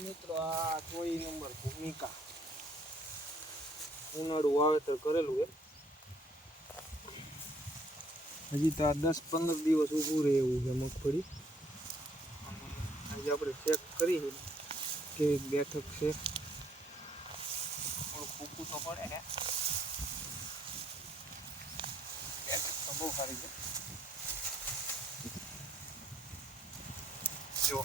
મિત્રો, આ ચોઈ નંબર ભૂમિકા ઉનાળું વાવેતર કરેલું છે. હજી તો આ દસ પંદર દિવસ ઊભું રહે એવું છે મગફળી. આજે આપણે ચેક કરી કે બેઠક છે. થોડું ફૂકું તો પડે ને. બહુ સારી છે. જો.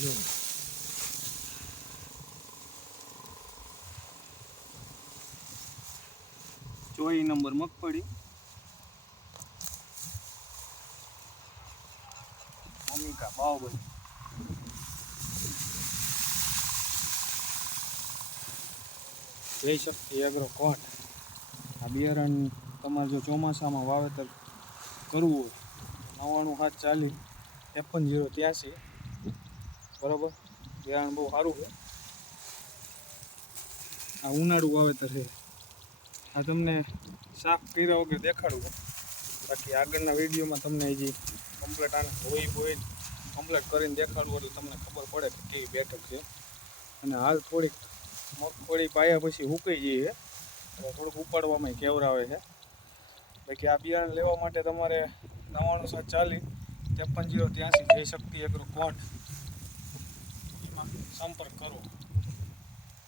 જો ચોઈ નંબર મગફળી. ભૂમિકા બાહુબલી જય શક્તિ એગ્રો કોટ આ બિયારણ તમારે જો ચોમાસામાં વાવેતર કરવું હોય નવ્વાણું હાથ ચાલી, ત્રેપન જીરો ત્યાસી. બરાબર? બિયારણ બહુ સારું છે. આ ઉનાળું વાવેતર છે. આ તમને સાફ કર્યા વગર દેખાડું બાકી આગળના વિડીયોમાં તમને હજી કમ્પ્લેટ આને ધોઈ બોઈ કમ્પ્લેટ કરીને દેખાડવું એટલે તમને ખબર પડે કે કેવી બેઠક છે. અને હાલ થોડીક મગફળી પાયા પછી સુકાઈ જઈએ એટલે થોડુંક ઉપાડવામાં કેવરાવે છે. બાકી આ બિયારણ લેવા માટે તમારે નવ્વાણું સાત ચાલીસ, ત્રેપન જીરો ત્યાંસી જઈ શક્તિ એકરું એમાં સંપર્ક કરો.